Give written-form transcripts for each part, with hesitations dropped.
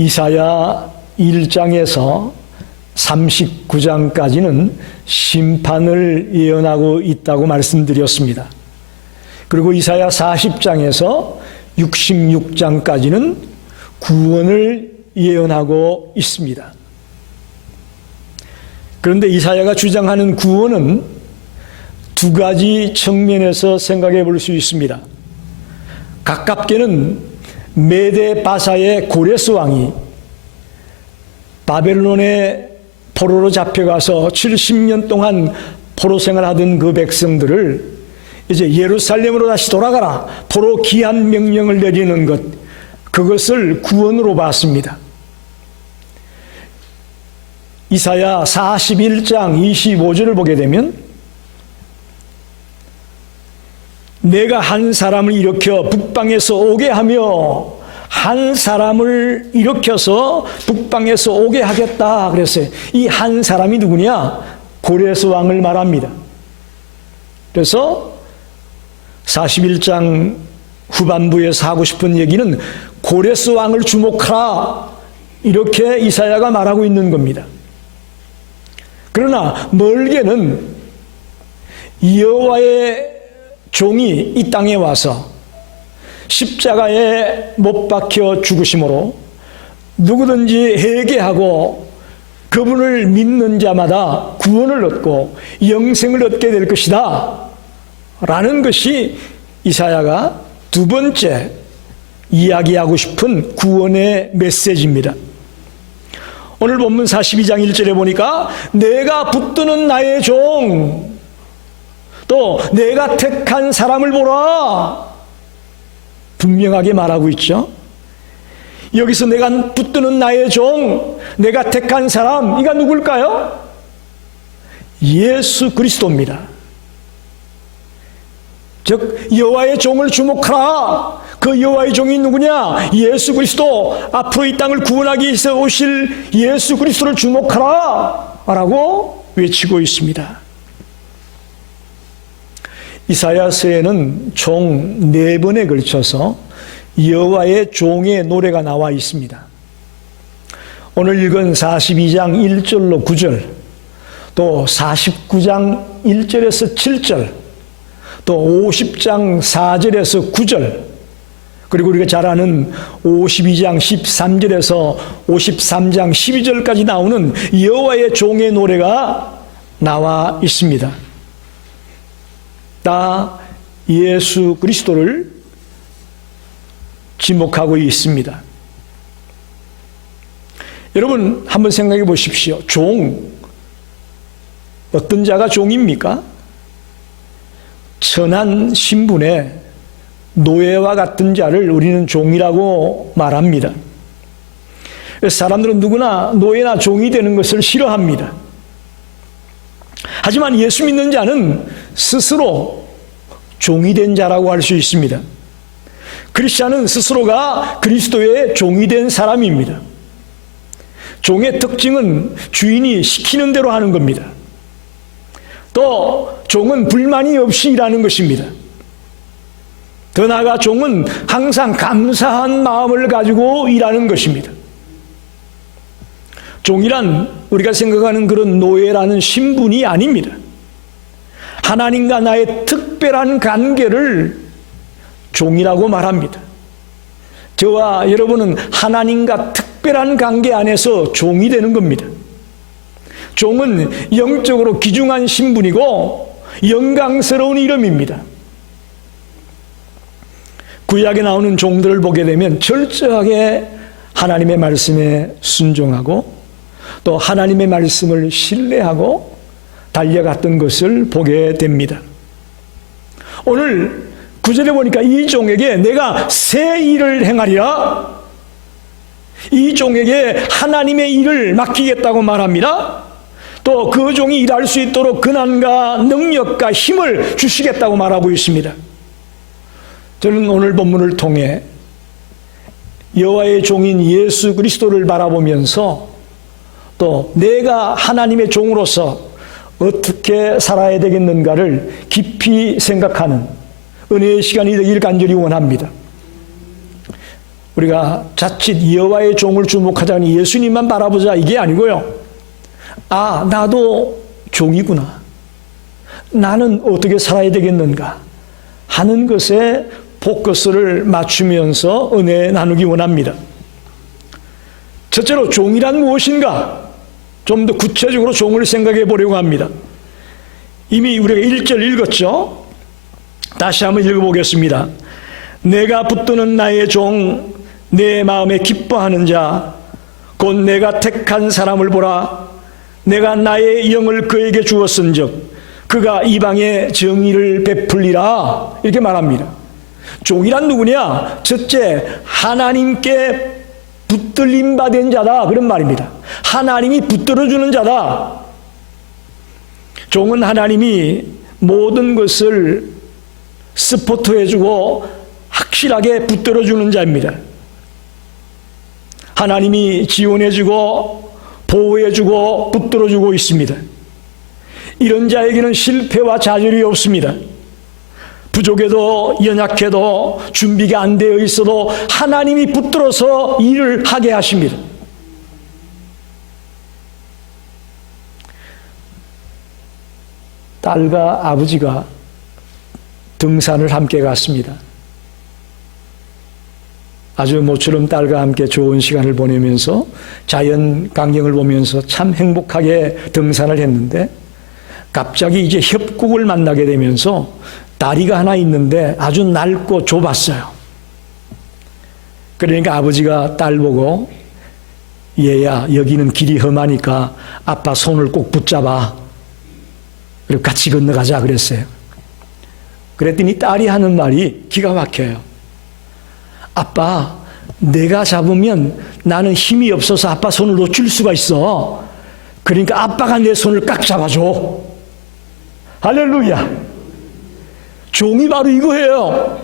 이사야 1장에서 39장까지는 심판을 예언하고 있다고 말씀드렸습니다. 그리고 이사야 40장에서 66장까지는 구원을 예언하고 있습니다. 그런데 이사야가 주장하는 구원은 두 가지 측면에서 생각해 볼 수 있습니다. 가깝게는 메데 바사의 고레스 왕이 바벨론의 포로로 잡혀가서 70년 동안 포로 생활하던 그 백성들을 이제 예루살렘으로 다시 돌아가라, 포로 귀환 명령을 내리는 것, 그것을 구원으로 봤습니다. 이사야 41장 25절을 보게 되면 내가 한 사람을 일으켜 북방에서 오게 하며 한 사람을 일으켜서 북방에서 오게 하겠다 그랬어요. 이 한 사람이 누구냐? 고레스 왕을 말합니다. 그래서 41장 후반부에서 하고 싶은 얘기는 고레스 왕을 주목하라, 이렇게 이사야가 말하고 있는 겁니다. 그러나 멀게는 여호와의 종이 이 땅에 와서 십자가에 못 박혀 죽으심으로 누구든지 회개하고 그분을 믿는 자마다 구원을 얻고 영생을 얻게 될 것이다 라는 것이 이사야가 두 번째 이야기하고 싶은 구원의 메시지입니다. 오늘 본문 42장 1절에 보니까 내가 붙드는 나의 종, 또 내가 택한 사람을 보라, 분명하게 말하고 있죠. 여기서 내가 붙드는 나의 종, 내가 택한 사람, 이가 누굴까요? 예수 그리스도입니다. 즉 여호와의 종을 주목하라. 그 여호와의 종이 누구냐? 예수 그리스도, 앞으로 이 땅을 구원하기 위해서 오실 예수 그리스도를 주목하라 라고 외치고 있습니다. 이사야서에는 총 4번에 걸쳐서 여호와의 종의 노래가 나와 있습니다. 오늘 읽은 42장 1절로 9절, 또 49장 1절에서 7절, 또 50장 4절에서 9절, 그리고 우리가 잘 아는 52장 13절에서 53장 12절까지 나오는 여호와의 종의 노래가 나와 있습니다. 다 예수 그리스도를 지목하고 있습니다. 여러분 한번 생각해 보십시오. 종, 어떤 자가 종입니까? 천한 신분의 노예와 같은 자를 우리는 종이라고 말합니다. 사람들은 누구나 노예나 종이 되는 것을 싫어합니다. 하지만 예수 믿는 자는 스스로 종이 된 자라고 할 수 있습니다. 크리스찬은 스스로가 그리스도의 종이 된 사람입니다. 종의 특징은 주인이 시키는 대로 하는 겁니다. 또 종은 불만이 없이 일하는 것입니다. 더 나아가 종은 항상 감사한 마음을 가지고 일하는 것입니다. 종이란 우리가 생각하는 그런 노예라는 신분이 아닙니다. 하나님과 나의 특별한 관계를 종이라고 말합니다. 저와 여러분은 하나님과 특별한 관계 안에서 종이 되는 겁니다. 종은 영적으로 귀중한 신분이고 영광스러운 이름입니다. 구약에 나오는 종들을 보게 되면 철저하게 하나님의 말씀에 순종하고 또 하나님의 말씀을 신뢰하고 달려갔던 것을 보게 됩니다. 오늘 9절에 보니까 이 종에게 내가 새 일을 행하리라, 이 종에게 하나님의 일을 맡기겠다고 말합니다. 또 그 종이 일할 수 있도록 근한과 능력과 힘을 주시겠다고 말하고 있습니다. 저는 오늘 본문을 통해 여호와의 종인 예수 그리스도를 바라보면서 또 내가 하나님의 종으로서 어떻게 살아야 되겠는가를 깊이 생각하는 은혜의 시간이 되길 간절히 원합니다. 우리가 자칫 여호와의 종을 주목하자니 예수님만 바라보자 이게 아니고요. 아, 나도 종이구나. 나는 어떻게 살아야 되겠는가 하는 것에 포커스를 맞추면서 은혜 나누기 원합니다. 첫째로 종이란 무엇인가? 좀 더 구체적으로 종을 생각해 보려고 합니다. 이미 우리가 1절 읽었죠? 다시 한번 읽어보겠습니다. 내가 붙드는 나의 종, 내 마음에 기뻐하는 자, 곧 내가 택한 사람을 보라. 내가 나의 영을 그에게 주었은즉 그가 이방에 정의를 베풀리라. 이렇게 말합니다. 종이란 누구냐? 첫째, 하나님께 붙들림 받은 자다, 그런 말입니다. 하나님이 붙들어주는 자다. 종은 하나님이 모든 것을 스포트해주고 확실하게 붙들어주는 자입니다. 하나님이 지원해주고 보호해주고 붙들어주고 있습니다. 이런 자에게는 실패와 좌절이 없습니다. 부족해도 연약해도 준비가 안 되어 있어도 하나님이 붙들어서 일을 하게 하십니다. 딸과 아버지가 등산을 함께 갔습니다. 아주 모처럼 딸과 함께 좋은 시간을 보내면서 자연 광경을 보면서 참 행복하게 등산을 했는데 갑자기 이제 협곡을 만나게 되면서 다리가 하나 있는데 아주 낡고 좁았어요. 그러니까 아버지가 딸 보고 얘야, 여기는 길이 험하니까 아빠 손을 꼭 붙잡아. 그리고 같이 건너가자 그랬어요. 그랬더니 딸이 하는 말이 기가 막혀요. 아빠, 내가 잡으면 나는 힘이 없어서 아빠 손을 놓칠 수가 있어. 그러니까 아빠가 내 손을 꽉 잡아줘. 할렐루야. 종이 바로 이거예요.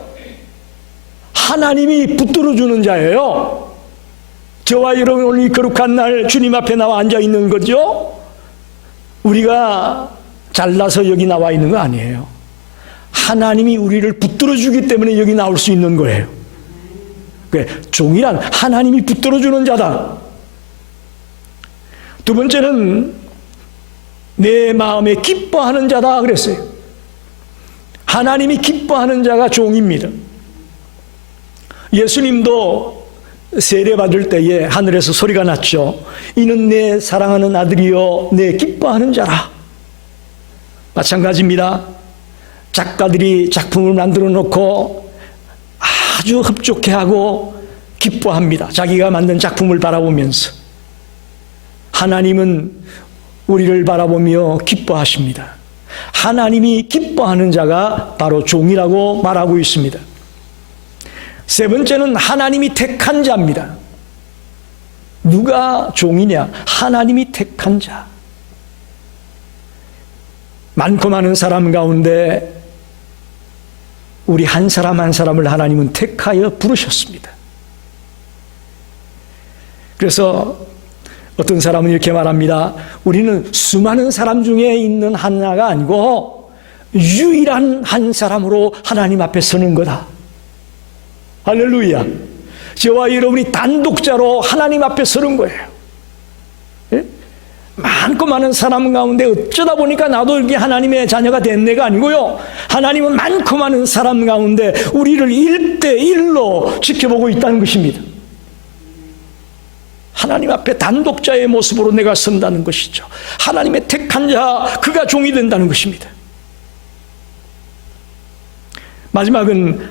하나님이 붙들어주는 자예요. 저와 여러분 오늘 이 거룩한 날 주님 앞에 나와 앉아 있는 거죠. 우리가 잘나서 여기 나와 있는 거 아니에요. 하나님이 우리를 붙들어주기 때문에 여기 나올 수 있는 거예요. 종이란 하나님이 붙들어주는 자다. 두 번째는 내 마음에 기뻐하는 자다 그랬어요. 하나님이 기뻐하는 자가 종입니다. 예수님도 세례받을 때에 하늘에서 소리가 났죠. 이는 내 사랑하는 아들이요 내 기뻐하는 자라. 마찬가지입니다. 작가들이 작품을 만들어 놓고 아주 흡족해하고 기뻐합니다. 자기가 만든 작품을 바라보면서. 하나님은 우리를 바라보며 기뻐하십니다. 하나님이 기뻐하는 자가 바로 종이라고 말하고 있습니다. 세 번째는 하나님이 택한 자입니다. 누가 종이냐? 하나님이 택한 자. 많고 많은 사람 가운데 우리 한 사람 한 사람을 하나님은 택하여 부르셨습니다. 그래서 어떤 사람은 이렇게 말합니다. 우리는 수많은 사람 중에 있는 하나가 아니고 유일한 한 사람으로 하나님 앞에 서는 거다. 할렐루야. 저와 여러분이 단독자로 하나님 앞에 서는 거예요. 예? 많고 많은 사람 가운데 어쩌다 보니까 나도 이렇게 하나님의 자녀가 된 내가 아니고요. 하나님은 많고 많은 사람 가운데 우리를 1대1로 지켜보고 있다는 것입니다. 하나님 앞에 단독자의 모습으로 내가 선다는 것이죠. 하나님의 택한 자, 그가 종이 된다는 것입니다. 마지막은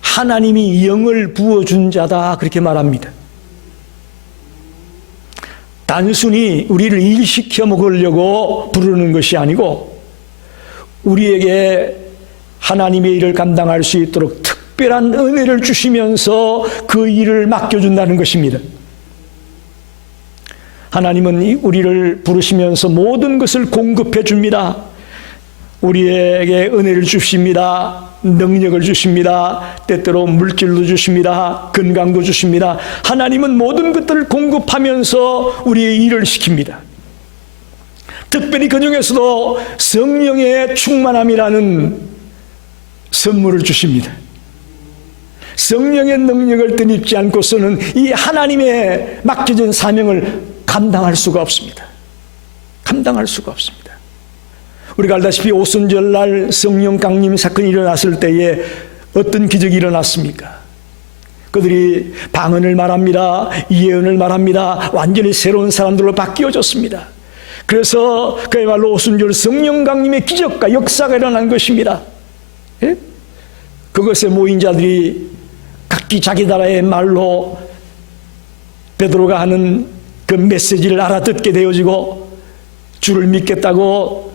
하나님이 영을 부어준 자다 그렇게 말합니다. 단순히 우리를 일시켜 먹으려고 부르는 것이 아니고 우리에게 하나님의 일을 감당할 수 있도록 특별한 은혜를 주시면서 그 일을 맡겨준다는 것입니다. 하나님은 우리를 부르시면서 모든 것을 공급해 줍니다. 우리에게 은혜를 주십니다. 능력을 주십니다. 때때로 물질도 주십니다. 건강도 주십니다. 하나님은 모든 것들을 공급하면서 우리의 일을 시킵니다. 특별히 그 중에서도 성령의 충만함이라는 선물을 주십니다. 성령의 능력을 덧입지 않고서는 이 하나님의 맡겨진 사명을 감당할 수가 없습니다. 감당할 수가 없습니다. 우리가 알다시피 오순절날 성령 강림 사건이 일어났을 때에 어떤 기적이 일어났습니까? 그들이 방언을 말합니다. 예언을 말합니다. 완전히 새로운 사람들로 바뀌어졌습니다. 그래서 그야말로 오순절 성령 강림의 기적과 역사가 일어난 것입니다. 예? 그것에 모인 자들이 각기 자기 나라의 말로 베드로가 하는 그 메시지를 알아듣게 되어지고 주를 믿겠다고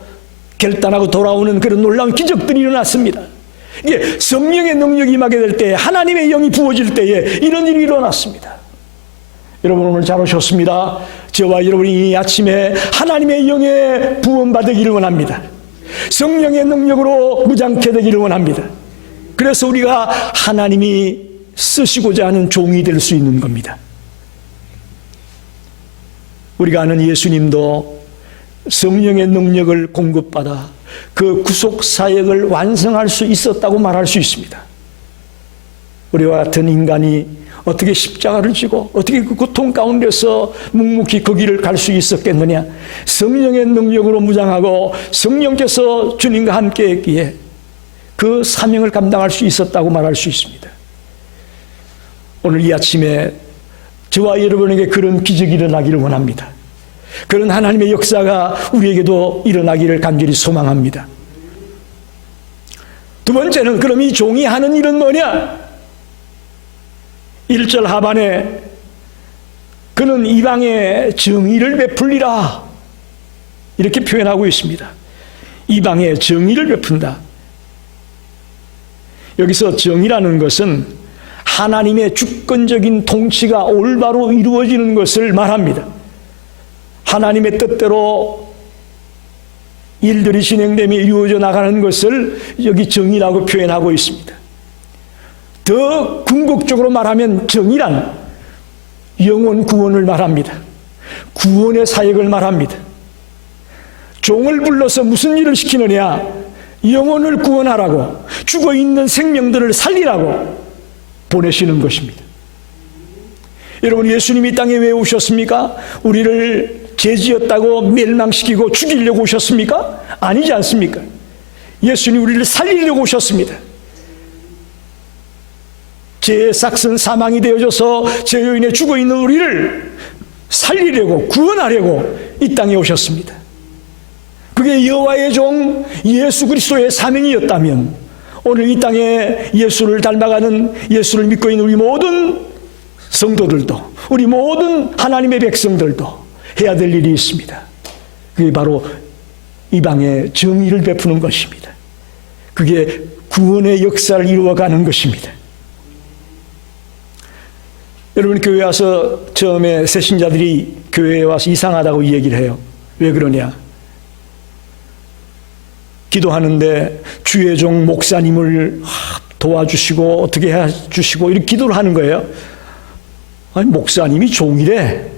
결단하고 돌아오는 그런 놀라운 기적들이 일어났습니다. 이게 성령의 능력이 임하게 될 때, 하나님의 영이 부어질 때에 이런 일이 일어났습니다. 여러분 오늘 잘 오셨습니다. 저와 여러분이 이 아침에 하나님의 영에 부원받기를 원합니다. 성령의 능력으로 무장케 되기를 원합니다. 그래서 우리가 하나님이 쓰시고자 하는 종이 될 수 있는 겁니다. 우리가 아는 예수님도 성령의 능력을 공급받아 그 구속사역을 완성할 수 있었다고 말할 수 있습니다. 우리와 같은 인간이 어떻게 십자가를 지고 어떻게 그 고통 가운데서 묵묵히 그 길을 갈 수 있었겠느냐. 성령의 능력으로 무장하고 성령께서 주님과 함께 했기에 그 사명을 감당할 수 있었다고 말할 수 있습니다. 오늘 이 아침에 저와 여러분에게 그런 기적이 일어나기를 원합니다. 그런 하나님의 역사가 우리에게도 일어나기를 간절히 소망합니다. 두 번째는 그럼 이 종이 하는 일은 뭐냐? 1절 하반에 그는 이방에 정의를 베풀리라 이렇게 표현하고 있습니다. 이방에 정의를 베푼다. 여기서 정의라는 것은 하나님의 주권적인 통치가 올바로 이루어지는 것을 말합니다. 하나님의 뜻대로 일들이 진행되며 이루어져 나가는 것을 여기 정의라고 표현하고 있습니다. 더 궁극적으로 말하면 정의란 영혼 구원을 말합니다. 구원의 사역을 말합니다. 종을 불러서 무슨 일을 시키느냐? 영혼을 구원하라고, 죽어있는 생명들을 살리라고 보내시는 것입니다. 여러분, 예수님이 이 땅에 왜 오셨습니까? 우리를 죄지었다고 멸망시키고 죽이려고 오셨습니까? 아니지 않습니까? 예수님 우리를 살리려고 오셨습니다. 죄의 삭슨 사망이 되어져서 죄 요인에 죽어있는 우리를 살리려고, 구원하려고 이 땅에 오셨습니다. 그게 여호와의 종 예수 그리스도의 사명이었다면 오늘 이 땅에 예수를 닮아가는, 예수를 믿고 있는 우리 모든 성도들도, 우리 모든 하나님의 백성들도 해야 될 일이 있습니다. 그게 바로 이방에 정의를 베푸는 것입니다. 그게 구원의 역사를 이루어가는 것입니다. 여러분, 교회 와서 처음에 새신자들이 교회에 와서 이상하다고 얘기를 해요. 왜 그러냐? 기도하는데 주의 종 목사님을 도와주시고 어떻게 해주시고 이렇게 기도를 하는 거예요. 아니, 목사님이 종이래.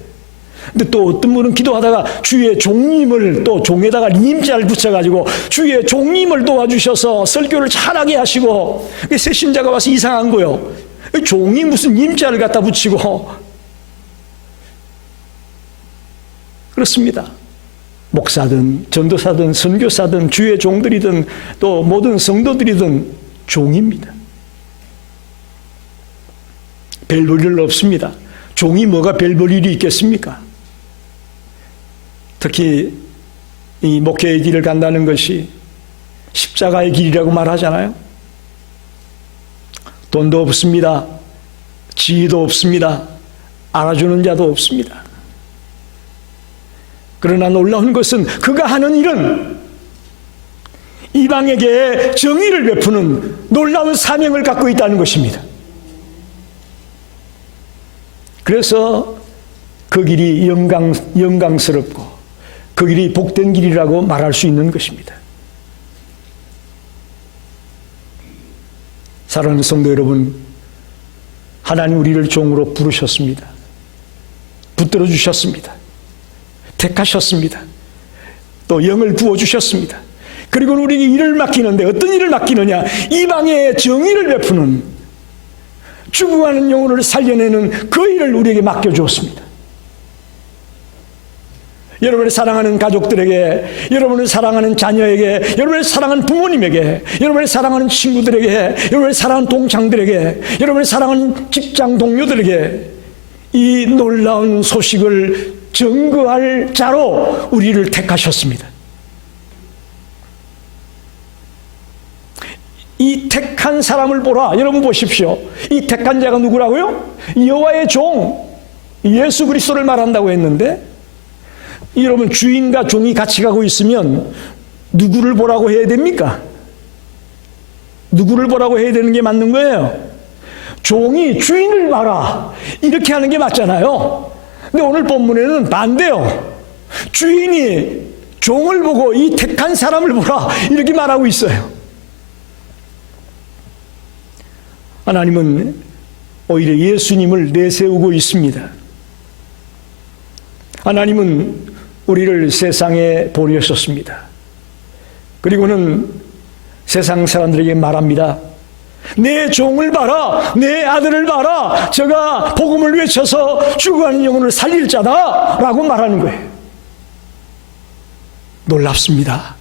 근데 또 어떤 분은 기도하다가 주의 종님을 또 종에다가 님자를 붙여가지고 주의 종님을 도와주셔서 설교를 잘하게 하시고, 새 신자가 와서 이상한 거예요. 종이 무슨 님자를 갖다 붙이고. 그렇습니다. 목사든 전도사든 선교사든 주의 종들이든 또 모든 성도들이든 종입니다. 별 볼 일 없습니다. 종이 뭐가 별 볼 일이 있겠습니까? 특히 이 목회의 길을 간다는 것이 십자가의 길이라고 말하잖아요. 돈도 없습니다. 지위도 없습니다. 알아주는 자도 없습니다. 그러나 놀라운 것은 그가 하는 일은 이방에게 정의를 베푸는 놀라운 사명을 갖고 있다는 것입니다. 그래서 그 길이 영광스럽고 그 길이 복된 길이라고 말할 수 있는 것입니다. 사랑하는 성도 여러분, 하나님 우리를 종으로 부르셨습니다. 붙들어 주셨습니다. 택하셨습니다. 또 영을 부어주셨습니다. 그리고 우리에게 일을 맡기는데 어떤 일을 맡기느냐? 이방에 정의를 베푸는 죽어가는 영혼을 살려내는 그 일을 우리에게 맡겨주었습니다. 여러분을 사랑하는 가족들에게, 여러분을 사랑하는 자녀에게, 여러분을 사랑하는 부모님에게, 여러분을 사랑하는 친구들에게, 여러분을 사랑하는 동창들에게, 여러분을 사랑하는 직장 동료들에게 이 놀라운 소식을 증거할 자로 우리를 택하셨습니다. 이 택한 사람을 보라. 여러분 보십시오. 이 택한 자가 누구라고요? 여호와의 종 예수 그리스도를 말한다고 했는데, 여러분 주인과 종이 같이 가고 있으면 누구를 보라고 해야 됩니까? 누구를 보라고 해야 되는 게 맞는 거예요? 종이 주인을 봐라 이렇게 하는 게 맞잖아요. 근데 오늘 본문에는 반대요. 주인이 종을 보고 이 택한 사람을 보라 이렇게 말하고 있어요. 하나님은 오히려 예수님을 내세우고 있습니다. 하나님은 우리를 세상에 보내셨습니다. 그리고는 세상 사람들에게 말합니다. 내 종을 봐라, 내 아들을 봐라, 저가 복음을 외쳐서 죽어가는 영혼을 살릴 자다 라고 말하는 거예요. 놀랍습니다.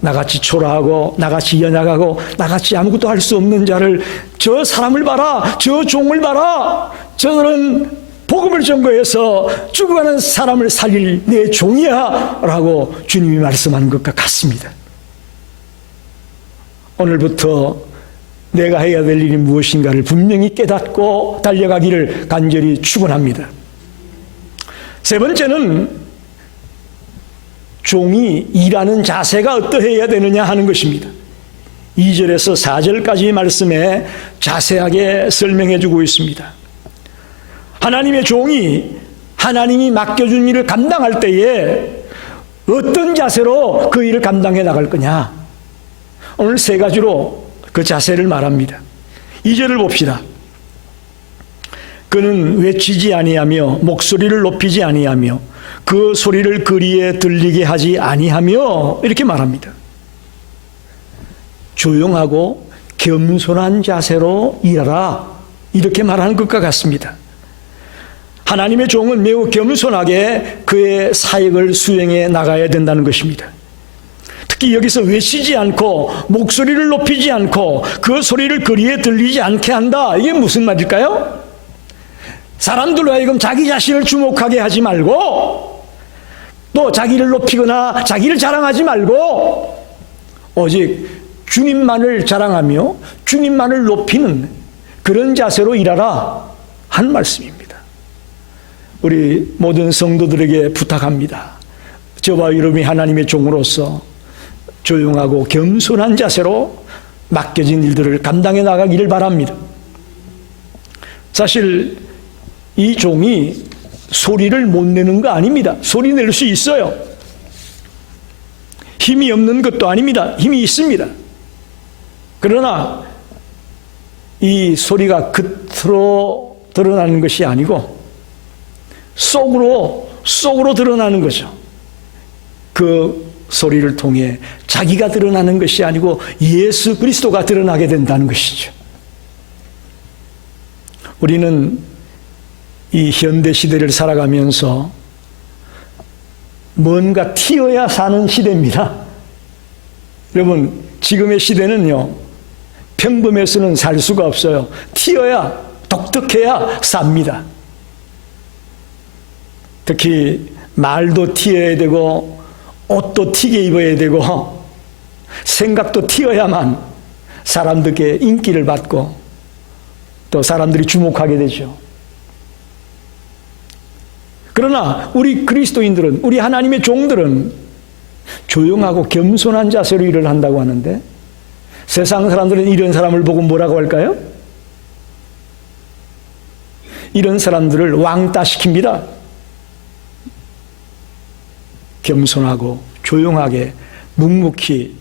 나같이 초라하고 나같이 연약하고 나같이 아무것도 할 수 없는 자를, 저 사람을 봐라, 저 종을 봐라, 저는 복음을 전거해서 죽어가는 사람을 살릴 내 종이야 라고 주님이 말씀하는 것과 같습니다. 오늘부터 내가 해야 될 일이 무엇인가를 분명히 깨닫고 달려가기를 간절히 축원합니다. 세 번째는 종이 일하는 자세가 어떠해야 되느냐 하는 것입니다. 2절에서 4절까지 말씀에 자세하게 설명해 주고 있습니다. 하나님의 종이 하나님이 맡겨준 일을 감당할 때에 어떤 자세로 그 일을 감당해 나갈 거냐. 오늘 세 가지로 그 자세를 말합니다. 2절을 봅시다. 그는 외치지 아니하며 목소리를 높이지 아니하며 그 소리를 거리에 들리게 하지 아니하며 이렇게 말합니다. 조용하고 겸손한 자세로 일하라 이렇게 말하는 것과 같습니다. 하나님의 종은 매우 겸손하게 그의 사역을 수행해 나가야 된다는 것입니다. 특히 여기서 외치지 않고 목소리를 높이지 않고 그 소리를 거리에 들리지 않게 한다. 이게 무슨 말일까요? 사람들로 하여금 자기 자신을 주목하게 하지 말고 또 자기를 높이거나 자기를 자랑하지 말고 오직 주님만을 자랑하며 주님만을 높이는 그런 자세로 일하라 한 말씀입니다. 우리 모든 성도들에게 부탁합니다. 저와 여러분이 하나님의 종으로서 조용하고 겸손한 자세로 맡겨진 일들을 감당해 나가기를 바랍니다. 사실 이 종이 소리를 못 내는 거 아닙니다. 소리 낼 수 있어요. 힘이 없는 것도 아닙니다. 힘이 있습니다. 그러나 이 소리가 겉으로 드러나는 것이 아니고 속으로 드러나는 거죠. 그 소리를 통해 자기가 드러나는 것이 아니고 예수 그리스도가 드러나게 된다는 것이죠. 우리는 이 현대 시대를 살아가면서 뭔가 튀어야 사는 시대입니다. 여러분, 지금의 시대는요, 평범해서는 살 수가 없어요. 튀어야, 독특해야 삽니다. 특히 말도 튀어야 되고 옷도 튀게 입어야 되고 생각도 튀어야만 사람들께 인기를 받고 또 사람들이 주목하게 되죠. 그러나 우리 그리스도인들은, 우리 하나님의 종들은 조용하고 겸손한 자세로 일을 한다고 하는데 세상 사람들은 이런 사람을 보고 뭐라고 할까요? 이런 사람들을 왕따시킵니다. 겸손하고 조용하게 묵묵히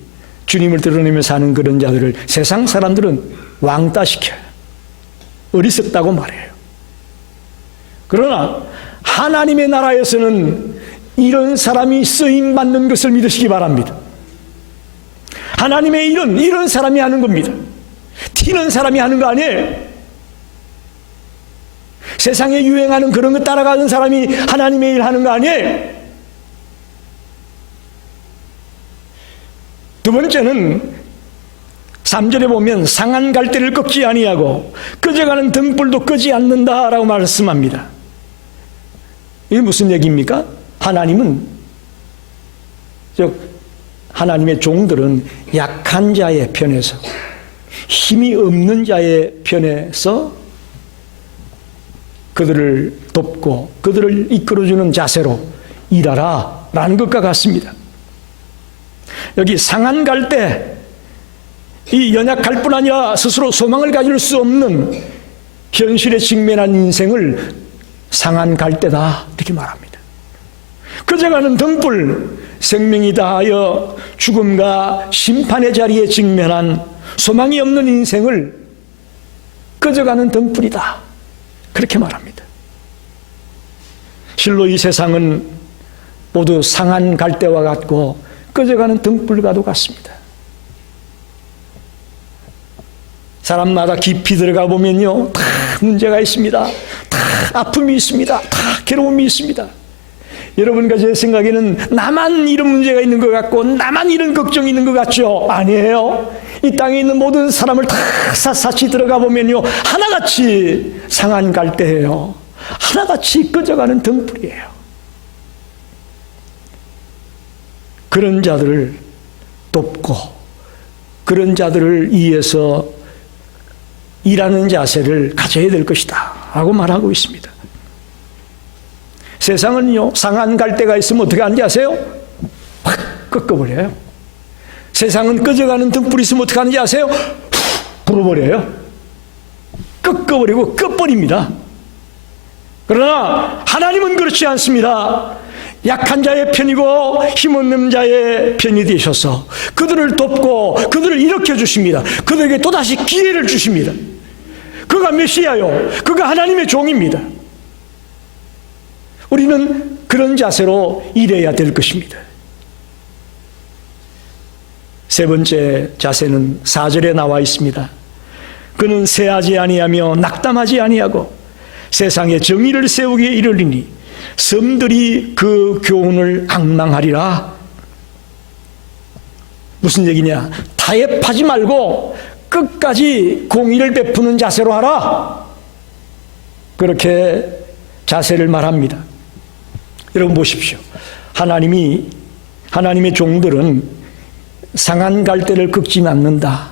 주님을 드러내며 사는 그런 자들을 세상 사람들은 왕따시켜요. 어리석다고 말해요. 그러나 하나님의 나라에서는 이런 사람이 쓰임받는 것을 믿으시기 바랍니다. 하나님의 일은 이런 사람이 하는 겁니다. 튀는 사람이 하는 거 아니에요. 세상에 유행하는 그런 거 따라가는 사람이 하나님의 일 하는 거 아니에요? 두 번째는 3절에 보면 상한 갈대를 꺾지 아니하고 꺼져가는 등불도 끄지 않는다라고 말씀합니다. 이게 무슨 얘기입니까? 하나님의 종들은 약한 자의 편에서, 힘이 없는 자의 편에서 그들을 돕고 그들을 이끌어주는 자세로 일하라 라는 것과 같습니다. 여기 상한 갈대, 이 연약할 뿐 아니라 스스로 소망을 가질 수 없는 현실에 직면한 인생을 상한 갈대다 이렇게 말합니다. 꺼져가는 등불, 생명이 다하여 죽음과 심판의 자리에 직면한 소망이 없는 인생을 꺼져가는 등불이다 그렇게 말합니다. 실로 이 세상은 모두 상한 갈대와 같고 꺼져가는 등불과도 같습니다. 사람마다 깊이 들어가 보면요, 다 문제가 있습니다. 다 아픔이 있습니다. 다 괴로움이 있습니다. 여러분과 제 생각에는 나만 이런 문제가 있는 것 같고 나만 이런 걱정이 있는 것 같죠? 아니에요. 이 땅에 있는 모든 사람을 다 샅샅이 들어가 보면요, 하나같이 상한 갈대예요. 하나같이 꺼져가는 등불이에요. 그런 자들을 돕고 그런 자들을 위해서 일하는 자세를 가져야 될 것이다 라고 말하고 있습니다. 세상은요, 상한 갈대가 있으면 어떻게 하는지 아세요? 확 꺾어버려요. 세상은 꺼져가는 등불이 있으면 어떻게 하는지 아세요? 불어버려요. 꺾어버리고 꺼버립니다. 그러나 하나님은 그렇지 않습니다. 약한 자의 편이고 힘없는 자의 편이 되셔서 그들을 돕고 그들을 일으켜 주십니다. 그들에게 또다시 기회를 주십니다. 그가 메시아요. 그가 하나님의 종입니다. 우리는 그런 자세로 일해야 될 것입니다. 세 번째 자세는 4절에 나와 있습니다. 그는 쇠하지 아니하며 낙담하지 아니하고 세상에 정의를 세우기에 이르리니 섬들이 그 교훈을 앙망하리라. 무슨 얘기냐? 타협하지 말고 끝까지 공의를 베푸는 자세로 하라. 그렇게 자세를 말합니다. 여러분 보십시오. 하나님의 종들은 상한 갈대를 꺾지 않는다.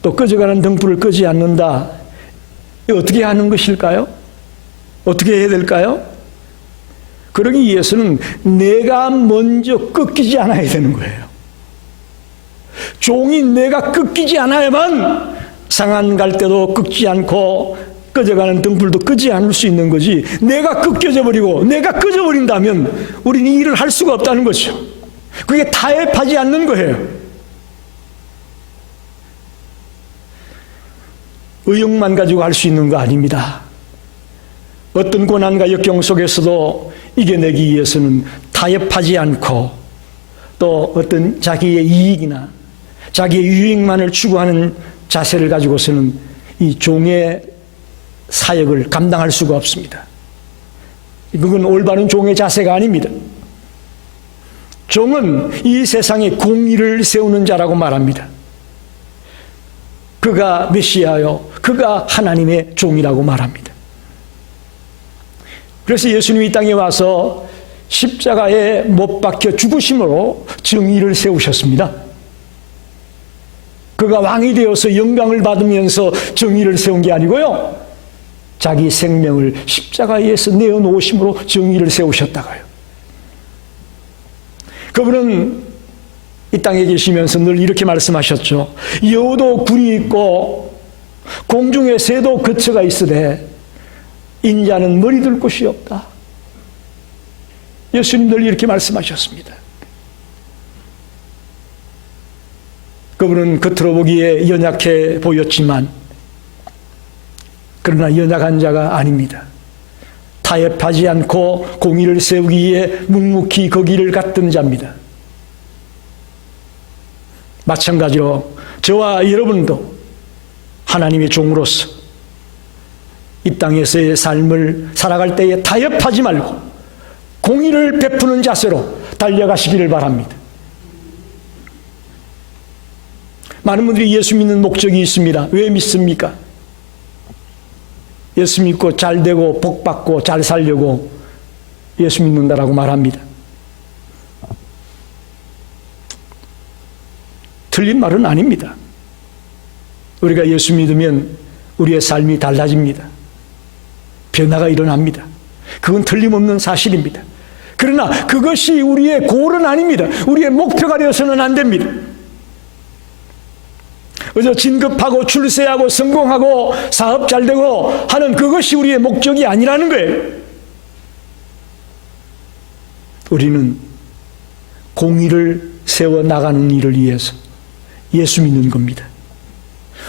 또 꺼져가는 등불을 끄지 않는다. 어떻게 하는 것일까요? 어떻게 해야 될까요? 그러기 위해서는 내가 먼저 꺾이지 않아야 되는 거예요. 종이 내가 꺾이지 않아야만 상한 갈대도 꺾지 않고 꺼져가는 등불도 끄지 않을 수 있는 거지, 내가 꺾여져 버리고 내가 꺼져 버린다면 우리는 일을 할 수가 없다는 거죠. 그게 타협하지 않는 거예요. 의욕만 가지고 할 수 있는 거 아닙니다. 어떤 고난과 역경 속에서도 이겨내기 위해서는 타협하지 않고 또 어떤 자기의 이익이나 자기의 유익만을 추구하는 자세를 가지고서는 이 종의 사역을 감당할 수가 없습니다. 그건 올바른 종의 자세가 아닙니다. 종은 이 세상에 공의를 세우는 자라고 말합니다. 그가 메시아요, 그가 하나님의 종이라고 말합니다. 그래서 예수님이 이 땅에 와서 십자가에 못 박혀 죽으심으로 정의를 세우셨습니다. 그가 왕이 되어서 영광을 받으면서 정의를 세운 게 아니고요, 자기 생명을 십자가에서 내어놓으심으로 정의를 세우셨다고요. 그분은 이 땅에 계시면서 늘 이렇게 말씀하셨죠. 여우도 굴이 있고 공중에 새도 거처가 있으되 인자는 머리 둘 곳이 없다. 예수님 늘 이렇게 말씀하셨습니다. 그분은 겉으로 보기에 연약해 보였지만 그러나 연약한 자가 아닙니다. 타협하지 않고 공의를 세우기 위해 묵묵히 거기를 갔던 자입니다. 마찬가지로 저와 여러분도 하나님의 종으로서 이 땅에서의 삶을 살아갈 때에 타협하지 말고 공의를 베푸는 자세로 달려가시기를 바랍니다. 많은 분들이 예수 믿는 목적이 있습니다. 왜 믿습니까? 예수 믿고 잘 되고 복 받고 잘 살려고 예수 믿는다라고 말합니다. 틀린 말은 아닙니다. 우리가 예수 믿으면 우리의 삶이 달라집니다. 변화가 일어납니다. 그건 틀림없는 사실입니다. 그러나 그것이 우리의 골은 아닙니다. 우리의 목표가 되어서는 안 됩니다. 그저 진급하고 출세하고 성공하고 사업 잘 되고 하는 그것이 우리의 목적이 아니라는 거예요. 우리는 공의를 세워나가는 일을 위해서 예수 믿는 겁니다.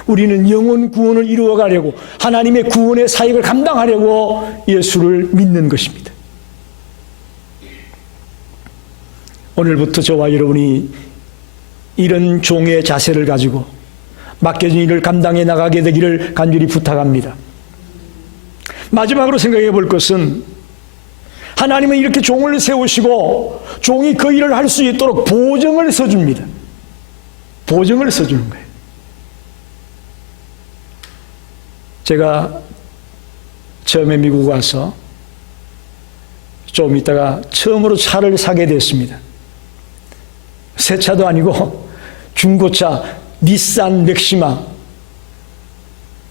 우리는 영혼 구원을 이루어가려고 하나님의 구원의 사역을 감당하려고 예수를 믿는 것입니다. 오늘부터 저와 여러분이 이런 종의 자세를 가지고 맡겨진 일을 감당해 나가게 되기를 간절히 부탁합니다. 마지막으로 생각해 볼 것은 하나님은 이렇게 종을 세우시고 종이 그 일을 할 수 있도록 보증을 써줍니다. 보증을 써주는 거예요. 제가 처음에 미국 와서 좀 있다가 처음으로 차를 사게 됐습니다. 새 차도 아니고 중고차 닛산 맥시마,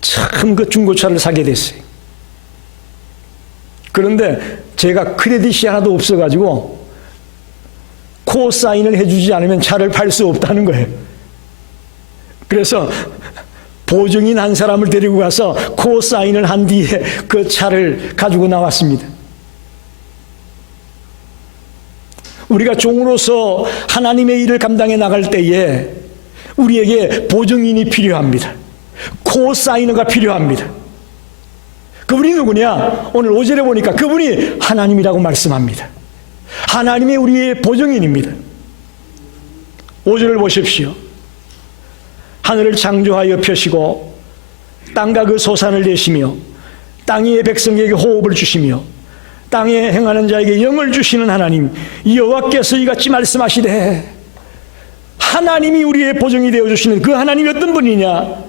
참 그 중고차를 사게 됐어요. 그런데 제가 크레딧이 하나도 없어가지고 코사인을 해주지 않으면 차를 팔 수 없다는 거예요. 그래서 보증인 한 사람을 데리고 가서 코사인을 한 뒤에 그 차를 가지고 나왔습니다. 우리가 종으로서 하나님의 일을 감당해 나갈 때에 우리에게 보증인이 필요합니다. 코사이너가 필요합니다. 그분이 누구냐? 오늘 5절에 보니까 그분이 하나님이라고 말씀합니다. 하나님이 우리의 보증인입니다. 5절을 보십시오. 하늘을 창조하여 펴시고 땅과 그 소산을 내시며 땅 위의 백성에게 호흡을 주시며 땅에 행하는 자에게 영을 주시는 하나님 여호와께서 이같이 말씀하시되, 하나님이 우리의 보증이 되어주시는 그 하나님이 어떤 분이냐?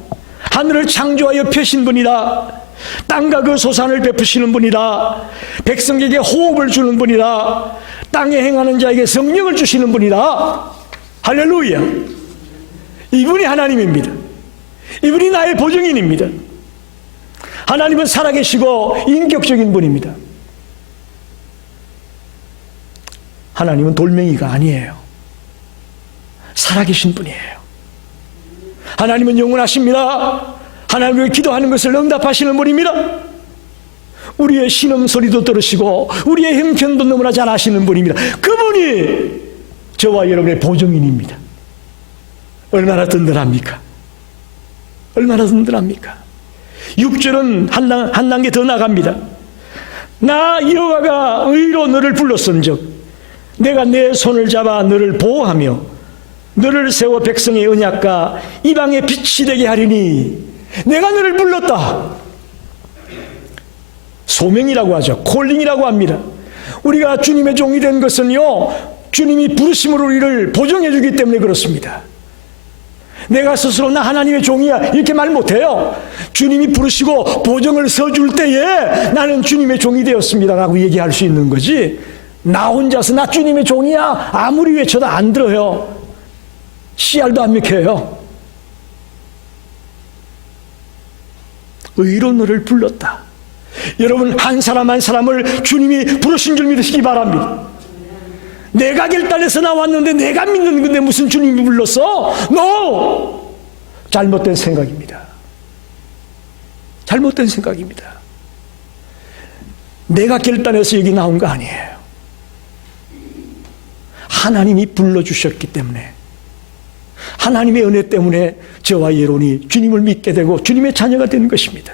하늘을 창조하여 펴신 분이다. 땅과 그 소산을 베푸시는 분이다. 백성에게 호흡을 주는 분이다. 땅에 행하는 자에게 성령을 주시는 분이다. 할렐루야. 이분이 하나님입니다. 이분이 나의 보증인입니다. 하나님은 살아계시고 인격적인 분입니다. 하나님은 돌멩이가 아니에요. 살아계신 분이에요. 하나님은 영원하십니다. 하나님을 기도하는 것을 응답하시는 분입니다. 우리의 신음소리도 들으시고 우리의 형편도 너무나 잘 아시는 분입니다. 그분이 저와 여러분의 보증인입니다. 얼마나 든든합니까? 얼마나 든든합니까? 6절은 한 단계 더 나갑니다. 나 여호와가 의로 너를 불렀은즉 내가 내 손을 잡아 너를 보호하며 너를 세워 백성의 언약과 이방의 빛이 되게 하리니 내가 너를 불렀다. 소명이라고 하죠. 콜링이라고 합니다. 우리가 주님의 종이 된 것은요, 주님이 부르심으로 우리를 보정해 주기 때문에 그렇습니다. 내가 스스로 나 하나님의 종이야 이렇게 말 못해요. 주님이 부르시고 보정을 서줄 때에 나는 주님의 종이 되었습니다 라고 얘기할 수 있는 거지, 나 혼자서 나 주님의 종이야 아무리 외쳐도 안 들어요. 씨알도 안 먹혀요. 의로 너를 불렀다. 여러분, 한 사람 한 사람을 주님이 부르신 줄 믿으시기 바랍니다. 내가 결단해서 나왔는데 내가 믿는 건데 무슨 주님이 불렀어? No! 잘못된 생각입니다. 잘못된 생각입니다. 내가 결단해서 여기 나온 거 아니에요. 하나님이 불러주셨기 때문에, 하나님의 은혜 때문에 저와 여러분이 주님을 믿게 되고 주님의 자녀가 되는 것입니다.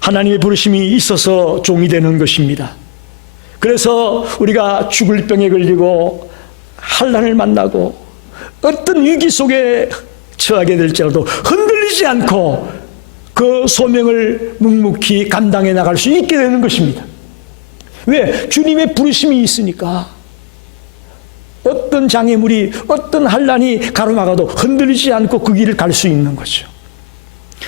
하나님의 부르심이 있어서 종이 되는 것입니다. 그래서 우리가 죽을 병에 걸리고 환난을 만나고 어떤 위기 속에 처하게 될지라도 흔들리지 않고 그 소명을 묵묵히 감당해 나갈 수 있게 되는 것입니다. 왜? 주님의 부르심이 있으니까. 어떤 장애물이, 어떤 환난이 가로막아도 흔들리지 않고 그 길을 갈 수 있는 거죠.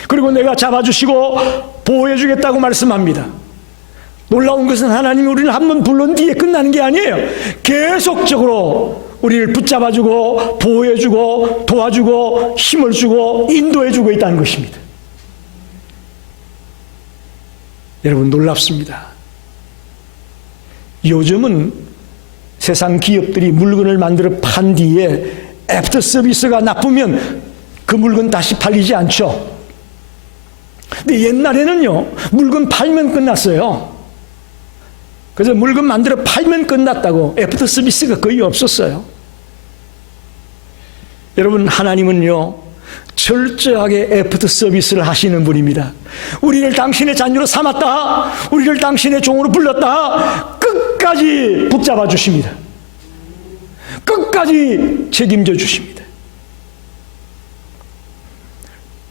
그리고 내가 잡아주시고 보호해 주겠다고 말씀합니다. 놀라운 것은 하나님이 우리를 한번 불러온 뒤에 끝나는 게 아니에요. 계속적으로 우리를 붙잡아주고 보호해주고 도와주고 힘을 주고 인도해주고 있다는 것입니다. 여러분, 놀랍습니다. 요즘은 세상 기업들이 물건을 만들어 판 뒤에 애프터 서비스가 나쁘면 그 물건 다시 팔리지 않죠. 근데 옛날에는요, 물건 팔면 끝났어요. 그래서 물건 만들어 팔면 끝났다고 애프터 서비스가 거의 없었어요. 여러분, 하나님은요, 철저하게 애프터 서비스를 하시는 분입니다. 우리를 당신의 자녀로 삼았다, 우리를 당신의 종으로 불렀다, 끝까지 붙잡아 주십니다. 끝까지 책임져 주십니다.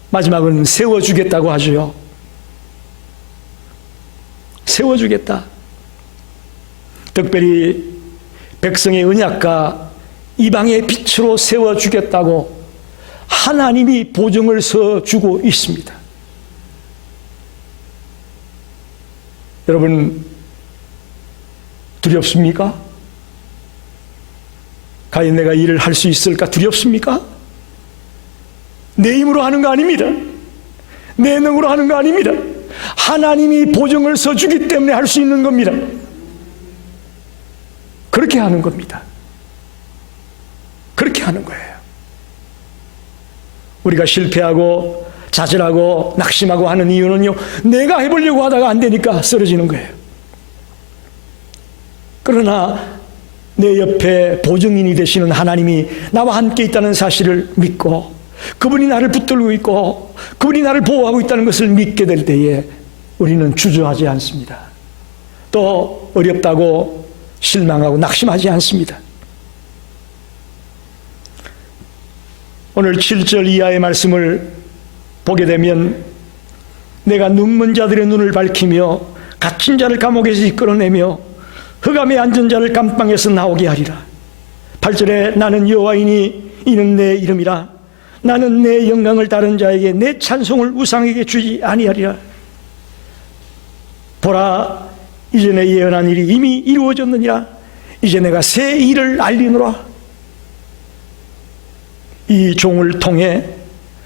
마지막은 세워주겠다고 하죠. 세워주겠다. 특별히 백성의 언약과 이방의 빛으로 세워주겠다고 하나님이 보증을 서주고 있습니다. 여러분, 두렵습니까? 과연 내가 일을 할 수 있을까 두렵습니까? 내 힘으로 하는 거 아닙니다. 내 능으로 하는 거 아닙니다. 하나님이 보증을 서주기 때문에 할 수 있는 겁니다. 그렇게 하는 겁니다. 그렇게 하는 거예요. 우리가 실패하고 좌절하고 낙심하고 하는 이유는요, 내가 해보려고 하다가 안 되니까 쓰러지는 거예요. 그러나 내 옆에 보증인이 되시는 하나님이 나와 함께 있다는 사실을 믿고 그분이 나를 붙들고 있고 그분이 나를 보호하고 있다는 것을 믿게 될 때에 우리는 주저하지 않습니다. 또 어렵다고 실망하고 낙심하지 않습니다. 오늘 7절 이하의 말씀을 보게 되면 내가 눈먼 자들의 눈을 밝히며 갇힌 자를 감옥에서 이끌어내며 흑암에 앉은 자를 감방에서 나오게 하리라. 8절에 나는 여호와이니 이는 내 이름이라. 나는 내 영광을 다른 자에게 내 찬송을 우상에게 주지 아니하리라. 보라, 이전에 예언한 일이 이미 이루어졌느니라. 이제 내가 새 일을 알리노라. 이 종을 통해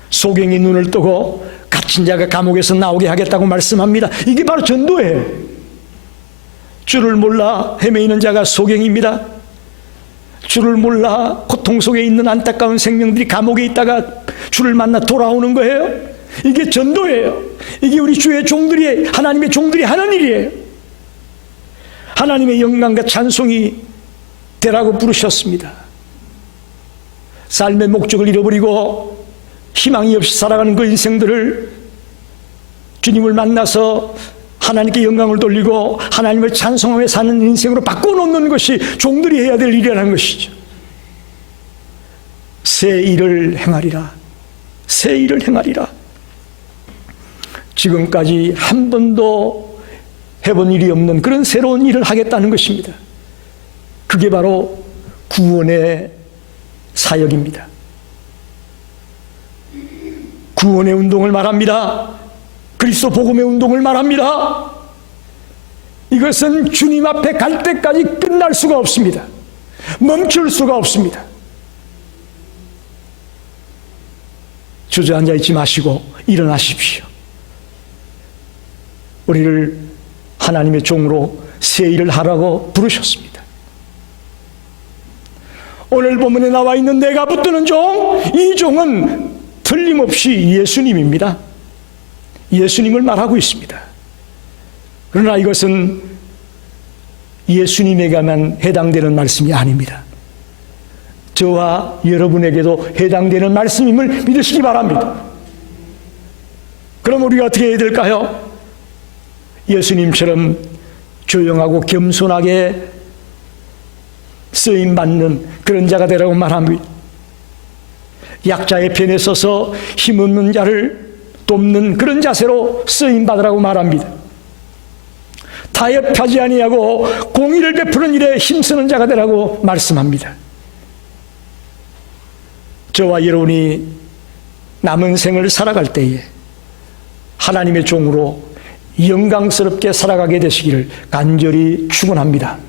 소경이 눈을 뜨고 갇힌 자가 감옥에서 나오게 하겠다고 말씀합니다. 이게 바로 전도예요. 주를 몰라 헤매이는 자가 소경입니다. 주를 몰라 고통 속에 있는 안타까운 생명들이 감옥에 있다가 주를 만나 돌아오는 거예요. 이게 전도예요. 이게 우리 주의 종들이, 하나님의 종들이 하는 일이에요. 하나님의 영광과 찬송이 되라고 부르셨습니다. 삶의 목적을 잃어버리고 희망이 없이 살아가는 그 인생들을 주님을 만나서 하나님께 영광을 돌리고 하나님을 찬송하며 사는 인생으로 바꿔놓는 것이 종들이 해야 될 일이라는 것이죠. 새 일을 행하리라. 새 일을 행하리라. 지금까지 한 번도 해본 일이 없는 그런 새로운 일을 하겠다는 것입니다. 그게 바로 구원의 사역입니다. 구원의 운동을 말합니다. 그리스도 복음의 운동을 말합니다. 이것은 주님 앞에 갈 때까지 끝날 수가 없습니다. 멈출 수가 없습니다. 주저앉아 있지 마시고 일어나십시오. 우리를 하나님의 종으로 새 일을 하라고 부르셨습니다. 오늘 본문에 나와 있는 내가 붙드는 종, 이 종은 틀림없이 예수님입니다. 예수님을 말하고 있습니다. 그러나 이것은 예수님에게만 해당되는 말씀이 아닙니다. 저와 여러분에게도 해당되는 말씀임을 믿으시기 바랍니다. 그럼 우리가 어떻게 해야 될까요? 예수님처럼 조용하고 겸손하게 쓰임받는 그런 자가 되라고 말합니다. 약자의 편에 서서 힘없는 자를 돕는 그런 자세로 쓰임받으라고 말합니다. 타협하지 아니하고 공의를 베푸는 일에 힘쓰는 자가 되라고 말씀합니다. 저와 여러분이 남은 생을 살아갈 때에 하나님의 종으로 영광스럽게 살아가게 되시기를 간절히 축원합니다.